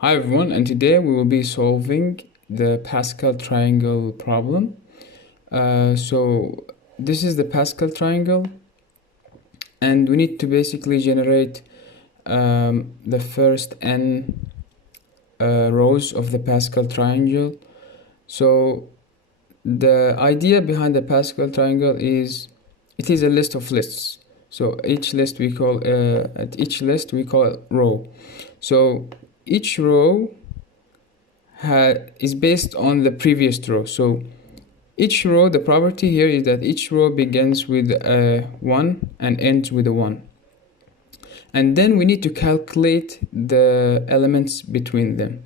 Hi everyone, and today we will be solving the Pascal triangle problem. So this is the Pascal triangle, and we need to basically generate the first n rows of the Pascal triangle. So the idea behind the Pascal triangle is it is a list of lists. So each list we call row. So each row is based on the previous row. So each row, the property here is that each row begins with a 1 and ends with a 1. And then we need to calculate the elements between them.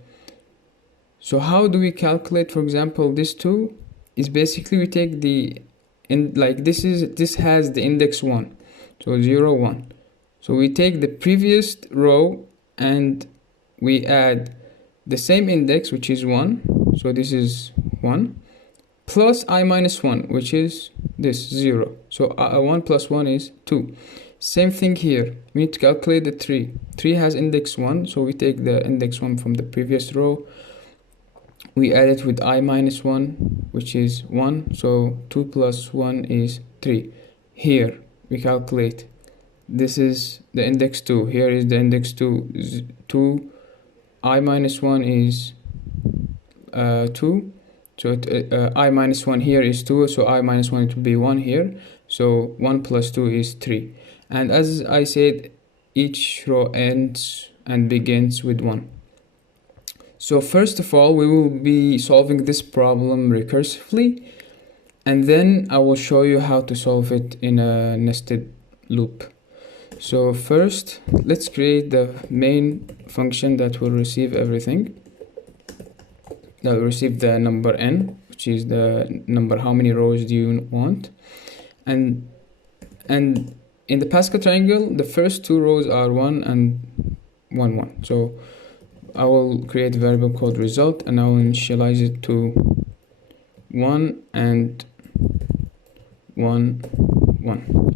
So how do we calculate, for example, this 2 is basically we take this has the index 1. So 0, 1. So we take the previous row and we add the same index, which is 1. So this is 1 plus I minus 1, which is this 0. So 1 plus 1 is 2. Same thing here. We need to calculate the 3. 3 has index 1, so we take the index 1 from the previous row. We add it with I minus 1, which is 1. So 2 plus 1 is 3. Here we calculate. This is the index 2. Here is the index 2. 2 I minus 1 is 2. So I minus 1 here is 2. So I minus 1 it will be 1 here. So 1 plus 2 is 3. And as I said, each row ends and begins with 1. So first of all, we will be solving this problem recursively. And then I will show you how to solve it in a nested loop. So first, let's create the main function that will receive everything. That will receive the number n, which is the number how many rows do you want. And in the Pascal triangle, the first 2 rows are 1 and 1, 1. So I will create a variable called result, and I will initialize it to 1 and 1, 1.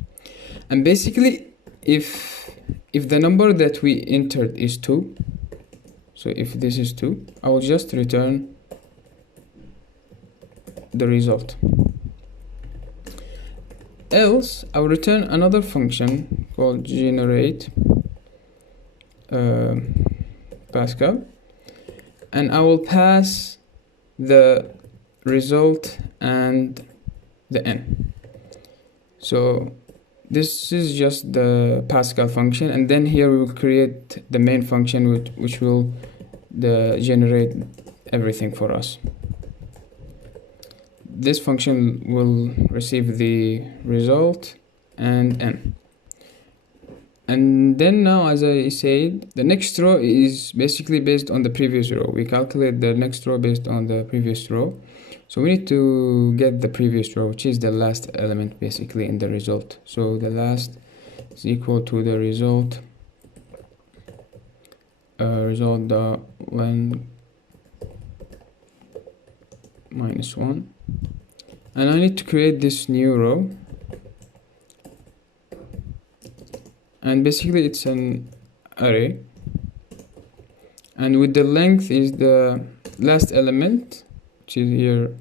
And basically, if the number that we entered is 2, so if this is 2, I will just return the result. Else, I will return another function called generate Pascal, and I will pass the result and the n. So this is just the Pascal function, and then here we will create the main function which will generate everything for us. This function will receive the result and n. And then now, as I said, the next row is basically based on the previous row. We calculate the next row based on the previous row. So we need to get the previous row, which is the last element basically in the result. So the last is equal to the result the length minus 1. And I need to create this new row. And basically it's an array. And with the length is the last element, which is here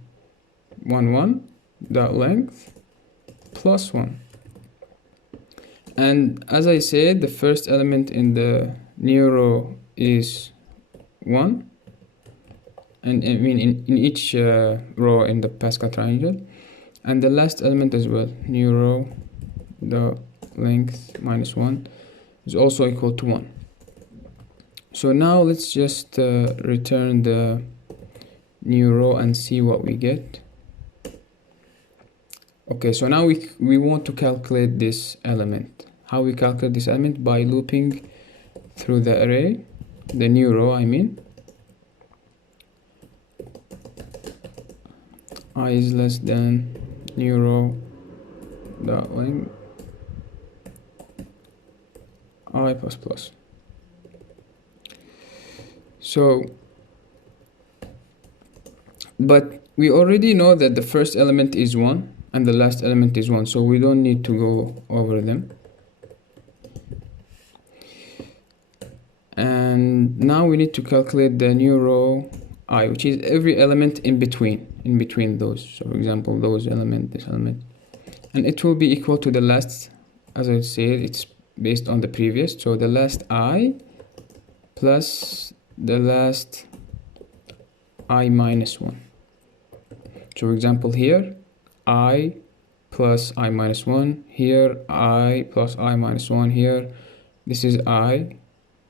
1, 1, dot length plus 1. And as I said, the first element in the new row is 1. And I mean in each row in the Pascal triangle. And the last element as well, new row, the length minus 1 is also equal to 1. So now let's just return the new row and see what we get. Okay, so now we want to calculate this element. How we calculate this element? By looping through the array, the new row I mean. I is less than new row dot length I plus plus. So, but we already know that the first element is 1 and the last element is 1, so we don't need to go over them. And now we need to calculate the new row I, which is every element in between those. So for example, those element, this element, and it will be equal to the last, as I said, it's based on the previous, so the last I plus the last I minus 1. So for example, here I plus I minus 1, here I plus I minus 1, here this is I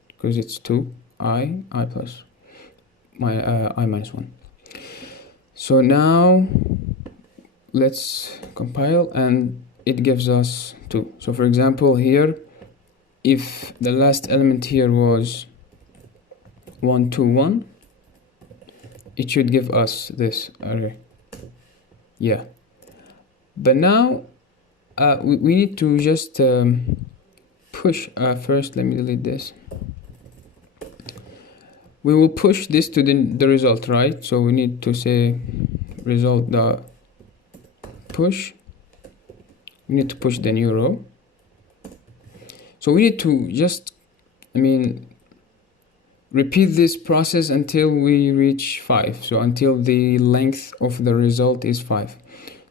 because it's 2, I plus I minus 1. So now let's compile, and it gives us 2. So for example, here if the last element here was 1 2 1, it should give us this array. Yeah, but now we need to just push first. Let me delete this. We will push this to the result, right? So we need to say result dot push. We need to push the new row. So we need to just, repeat this process until we reach 5. So until the length of the result is 5.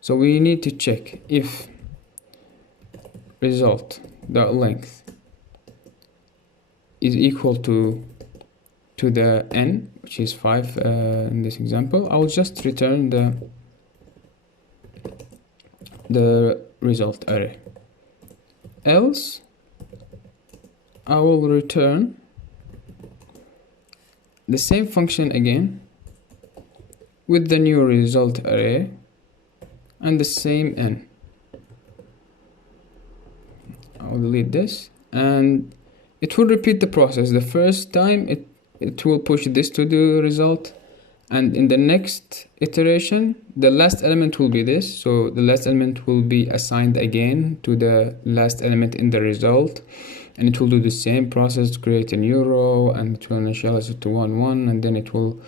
So we need to check if result dot length is equal to the n, which is 5 in this example. I will just return the result array. Else I will return the same function again with the new result array and the same n. I'll delete this, and it will repeat the process. The first time it will push this to the result, and in the next iteration the last element will be this. So the last element will be assigned again to the last element in the result, and it will do the same process to create a new row, and it will initialize it to 1 1, and then it will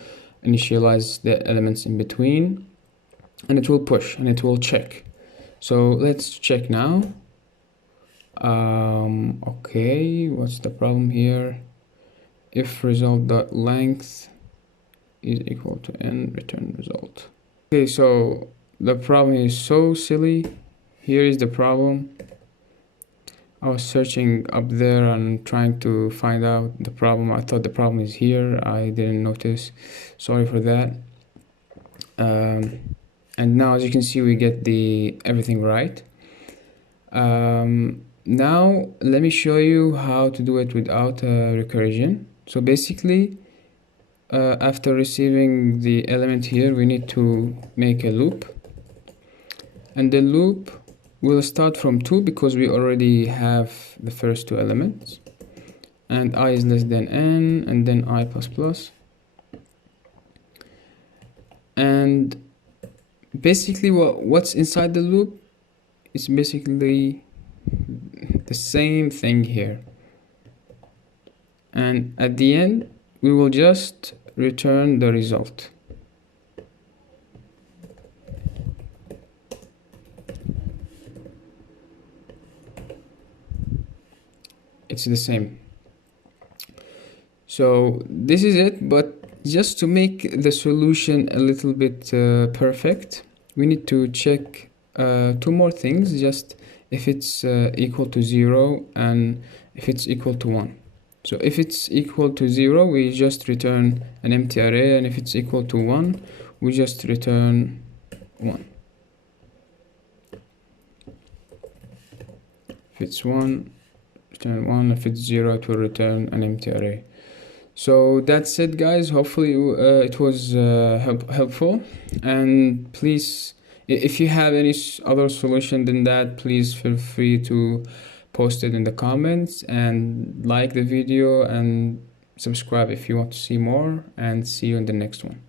initialize the elements in between, and it will push and it will check. So let's check now. Okay, what's the problem here? If result dot length is equal to n, return result. Okay, so the problem is so silly. Here is the problem. I was searching up there and trying to find out the problem. I thought the problem is here. I didn't notice. Sorry for that. And now, as you can see, we get everything right. Now let me show you how to do it without recursion. So basically, after receiving the element here, we need to make a loop, and the loop will start from 2 because we already have the first 2 elements, and I is less than n, and then I plus plus, and basically what's inside the loop is basically the same thing here, and at the end we will just return the result. It's the same. So this is it, but just to make the solution a little bit perfect, we need to check 2 more things, just if it's equal to 0 and if it's equal to 1. So if it's equal to 0, we just return an empty array, and if it's equal to 1, we just return 1. If it's 1, return 1. If it's 0, it will return an empty array. So that's it, guys. Hopefully it was helpful, and please, if you have any other solution than that, please feel free to post it in the comments, and like the video and subscribe if you want to see more, and see you in the next one.